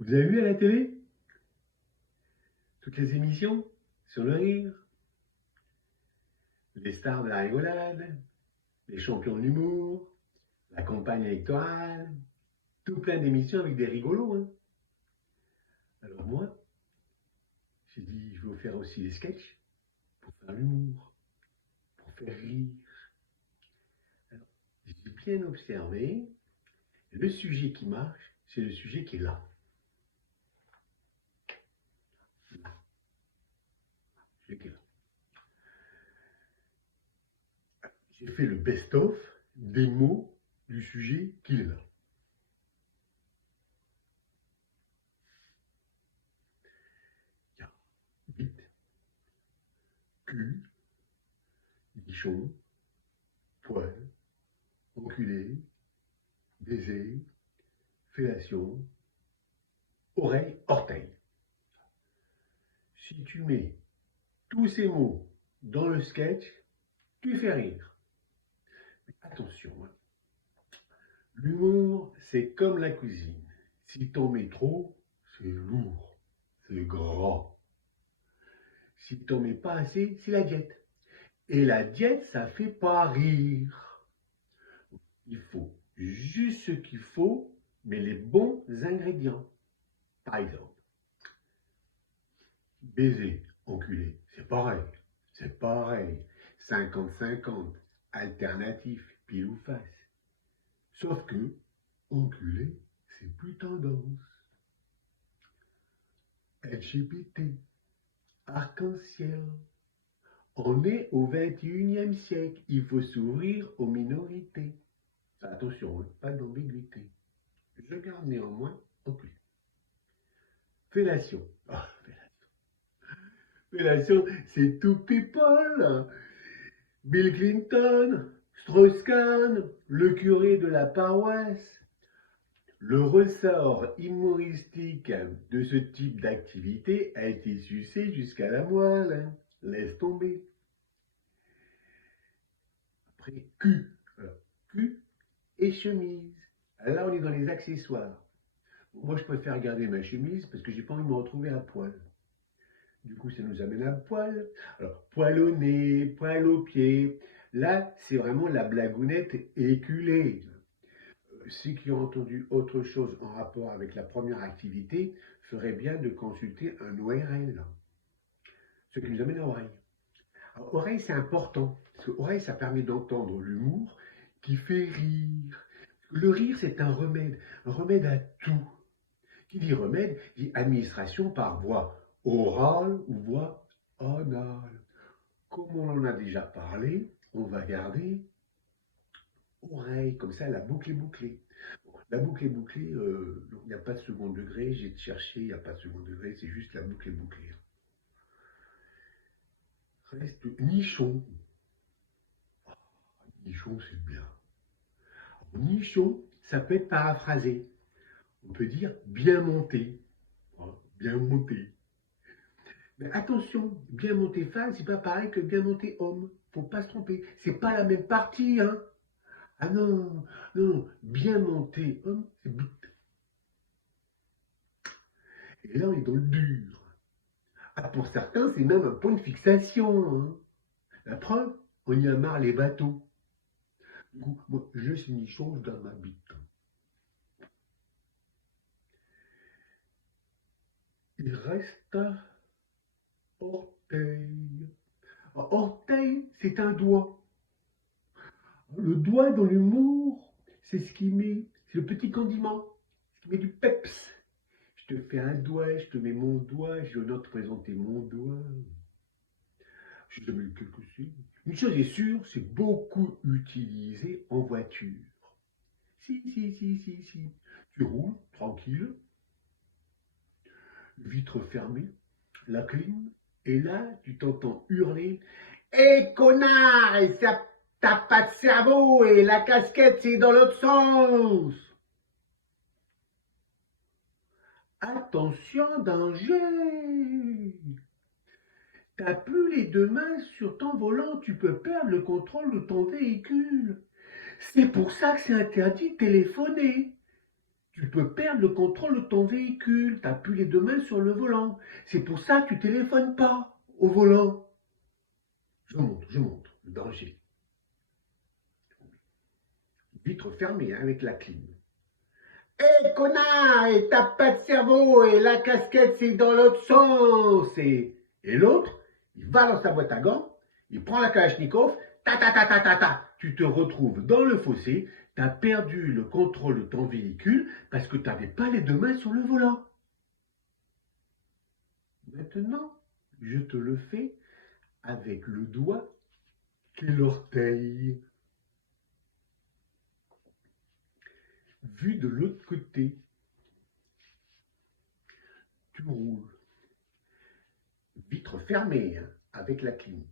Vous avez vu à la télé toutes les émissions sur le rire, les stars de la rigolade, les champions de l'humour, la campagne électorale, tout plein d'émissions avec des rigolos, hein. Alors moi, j'ai dit, je vais vous faire aussi des sketchs pour faire l'humour, pour faire rire. Alors, j'ai bien observé, le sujet qui marche, c'est le sujet qui est là. Là. Le sujet qui est là. J'ai fait le best-of des mots du sujet qui est là. Il y a bite, cul, nichon, poil, enculé, baiser, fellation, oreille, orteil. Si tu mets tous ces mots dans le sketch, tu fais rire. Mais attention, hein. L'humour, c'est comme la cuisine. Si t'en mets trop, c'est lourd, c'est gras. Si t'en mets pas assez, c'est la diète. Et la diète, ça fait pas rire. Il faut juste ce qu'il faut, mais les bons ingrédients. Par exemple, baiser, enculé, c'est pareil. C'est pareil. 50-50, alternatif, pile ou face. Sauf que, enculé, c'est plus tendance. LGBT, arc-en-ciel. On est au 21e siècle. Il faut s'ouvrir aux minorités. Attention, pas d'ambiguïté. Je garde néanmoins enculé. Fellation. Ah, fellation, c'est tout people. Bill Clinton, Strauss-Kahn, le curé de la paroisse. Le ressort humoristique de ce type d'activité a été sucé jusqu'à la moelle. Laisse tomber. Après, cul. Alors, cul et chemise. Là, on est dans les accessoires. Moi, je préfère garder ma chemise parce que j'ai pas envie de me retrouver à poil. Du coup, ça nous amène à poil. Alors, poil au nez, poil aux pieds. Là, c'est vraiment la blagounette éculée. Ceux qui ont entendu autre chose en rapport avec la première activité feraient bien de consulter un ORL. Ce qui nous amène à oreille. Alors, oreille, c'est important. Parce que oreille, ça permet d'entendre l'humour qui fait rire. Le rire, c'est un remède à tout. Qui dit remède, dit administration par voie orale ou voie anale. Comme on en a déjà parlé, on va garder oreille, comme ça la boucle est bouclée. La boucle est bouclée, il n'y a pas de second degré, j'ai cherché, il n'y a pas de second degré, c'est juste la boucle est bouclée. Reste nichon. Oh, nichon, c'est bien. Nichon, ça peut être paraphrasé. On peut dire bien monté. Oh, bien monté. Mais attention, bien monté femme, c'est pas pareil que bien monté homme. Faut pas se tromper. C'est pas la même partie, hein. Ah non, non, bien monté homme, c'est bite. Et là, on est dans le dur. Ah, pour certains, c'est même un point de fixation, hein. La preuve, on y a marre les bateaux. Du coup, moi, je suis nichon, je garde ma bite. Il reste orteil. Orteil, c'est un doigt. Le doigt dans l'humour, c'est ce qui met, c'est le petit condiment, ce qui met du peps. Je te fais un doigt, je te mets mon doigt, j'ai l'honneur de te présenter mon doigt. J'ai jamais eu quelque chose. Une chose est sûre, c'est beaucoup utilisé en voiture. Si. Tu roules, tranquille, vitre fermée, la clim, et là, tu t'entends hurler hé connard, et ça t'as pas de cerveau, et la casquette, c'est dans l'autre sens. Attention, danger. T'as plus les deux mains sur ton volant, tu peux perdre le contrôle de ton véhicule. C'est pour ça que c'est interdit de téléphoner. Tu peux perdre le contrôle de ton véhicule, t'as plus les deux mains sur le volant. C'est pour ça que tu téléphones pas au volant. Je montre, le danger. Vitre fermée hein, avec la clim. Hé connard, et t'as pas de cerveau, et la casquette c'est dans l'autre sens. Et l'autre, il va dans sa boîte à gants, il prend la Kalachnikov, ta ta ta ta ta ta. Tu te retrouves dans le fossé, t'as perdu le contrôle de ton véhicule parce que t'avais pas les deux mains sur le volant. Maintenant, je te le fais avec le doigt et l'orteil. Vu de l'autre côté, tu roules. Vitre fermée hein, avec la clim.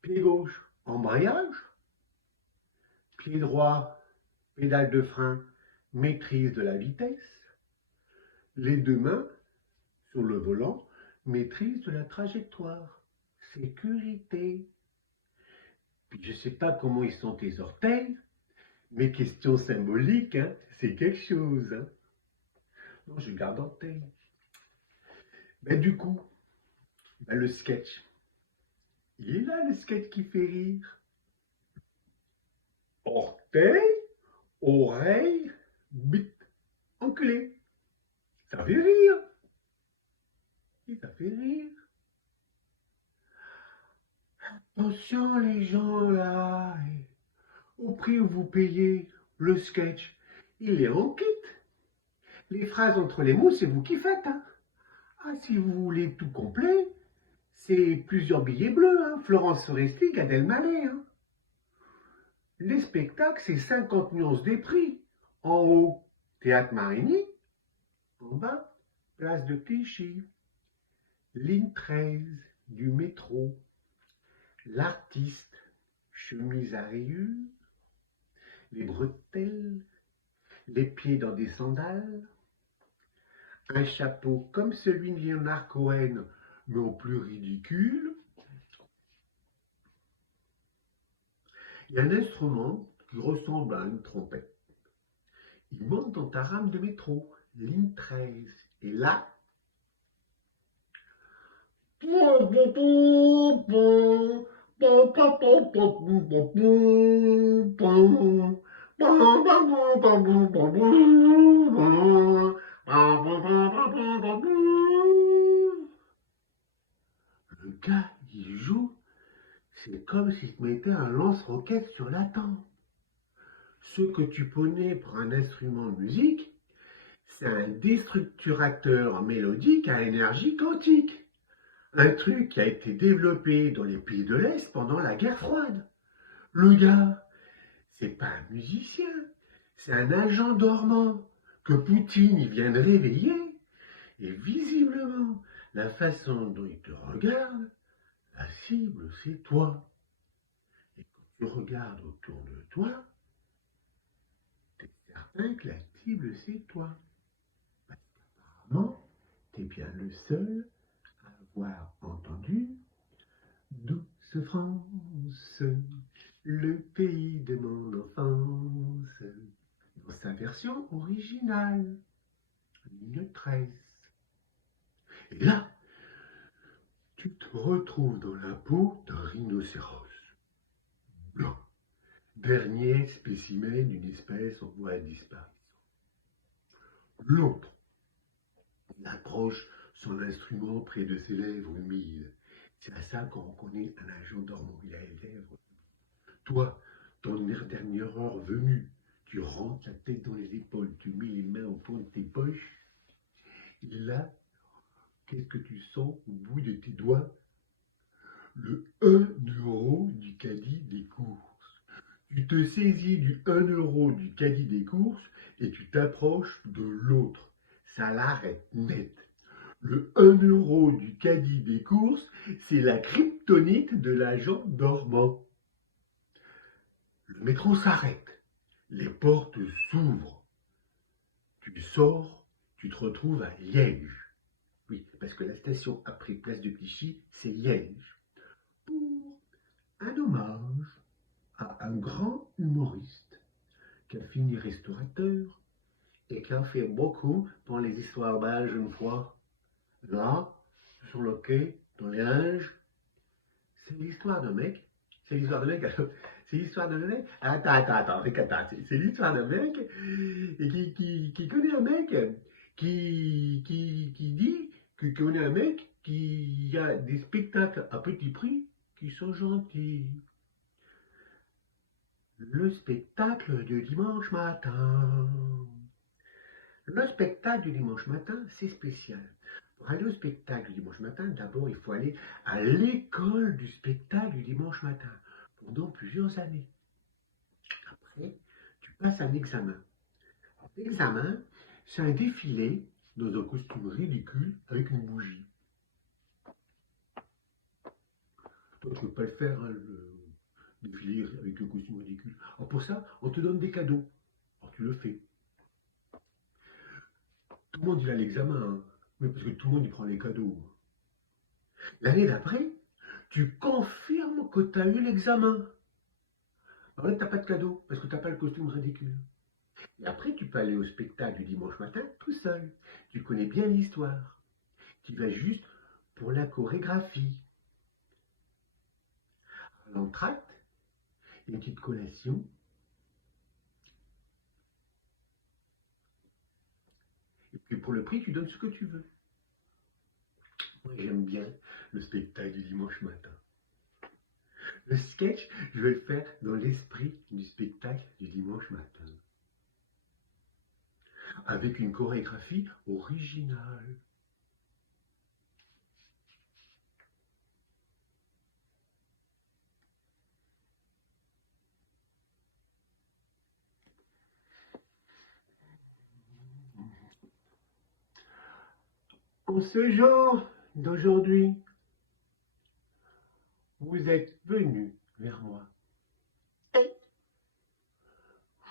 Pied gauche, embrayage. Pied droit, pédale de frein, maîtrise de la vitesse. Les deux mains sur le volant, maîtrise de la trajectoire. Sécurité. Puis je ne sais pas comment ils sont tes orteils, mais question symbolique, hein, c'est quelque chose. Hein. Non, je garde en tête. Ben, du coup, ben, le sketch. Il est là le sketch qui fait rire. Orteil, oreille, bite, enculé. Ça fait rire. Et ça fait rire. Attention les gens là. Au prix où vous payez le sketch, il est en kit. Les phrases entre les mots, c'est vous qui faites. Hein. Ah, si vous voulez tout complet, c'est plusieurs billets bleus. Hein. Florence Foresti, Gad Elmaleh. Hein. Les spectacles, c'est 50 nuances des prix. En haut, Théâtre Marigny. En bas, place de Clichy. Ligne 13 du métro. L'artiste, chemise à rayures. Les bretelles, les pieds dans des sandales. Un chapeau comme celui de Leonard Cohen, mais au plus ridicule. Il y a un instrument qui ressemble à une trompette. Il monte dans ta rame de métro, ligne 13. Et là, le gars, il joue, c'est comme s'il te mettait un lance-roquette sur la tempe. Ce que tu connais pour un instrument de musique, c'est un déstructurateur mélodique à énergie quantique. Un truc qui a été développé dans les pays de l'Est pendant la guerre froide. Le gars, c'est pas un musicien, c'est un agent dormant que Poutine il vient de réveiller. Et visiblement, la façon dont il te regarde, la cible, c'est toi. Et quand tu regardes autour de toi, tu es certain que la cible, c'est toi. Parce qu'apparemment, tu es bien le seul à avoir entendu Douce France, le pays de mon enfance, dans sa version originale, ligne 13. Et là, tu te retrouves dans la peau d'un rhinocéros blanc, dernier spécimen d'une espèce en voie de disparition. L'autre, il approche son instrument près de ses lèvres humides. C'est à ça qu'on reconnaît un agent dormant. Il a les lèvres. Toi, ton dernière heure venue, tu rentres la tête dans les épaules, tu mets les mains au fond de tes poches. Et là, qu'est-ce que tu sens au bout de tes doigts? Le 1 € du caddie des courses. Tu te saisis du 1 € du caddie des courses et tu t'approches de l'autre. Ça l'arrête net. Le 1 € du caddie des courses, c'est la kryptonite de l'agent dormant. Le métro s'arrête. Les portes s'ouvrent. Tu sors, tu te retrouves à Liège. Oui, parce que la station après place de Clichy, c'est Liège. un hommage à un grand humoriste qui a fini restaurateur et qui a fait beaucoup pour les histoires belges une fois. Là, sur le quai de Liège, c'est l'histoire d'un mec. C'est l'histoire d'un mec. C'est l'histoire d'un mec. Attends. C'est l'histoire d'un mec qui connaît un mec qui dit qu'il connaît un mec qui a des spectacles à petit prix qui sont gentils. Le spectacle du dimanche matin. Le spectacle du dimanche matin, c'est spécial. Pour aller au spectacle du dimanche matin, d'abord, il faut aller à l'école du spectacle du dimanche matin pendant plusieurs années. Après, tu passes un examen. L'examen, c'est un défilé dans un costume ridicule avec une bougie. Toi, tu ne peux pas le faire, hein, le défilé avec le costume ridicule. Alors pour ça, on te donne des cadeaux. Alors tu le fais. Tout le monde il a l'examen, hein. Mais parce que tout le monde il prend les cadeaux. L'année d'après, tu confirmes que tu as eu l'examen. Alors là, tu n'as pas de cadeau parce que tu n'as pas le costume ridicule. Et après, tu peux aller au spectacle du dimanche matin tout seul. Tu connais bien l'histoire. Tu vas juste pour la chorégraphie. L'entracte, une petite collation. Et puis pour le prix, tu donnes ce que tu veux. Moi, j'aime bien le spectacle du dimanche matin. Le sketch, je vais le faire dans l'esprit du spectacle du dimanche matin. Avec une chorégraphie originale. En ce jour d'aujourd'hui, vous êtes venu vers moi. Et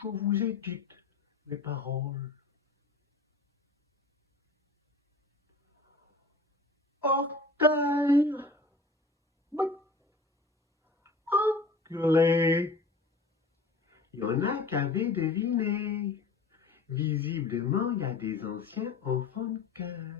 je vous ai dit mes paroles. Orteil, enculé. Il y en a qui avaient deviné. Visiblement, il y a des anciens enfants de cœur.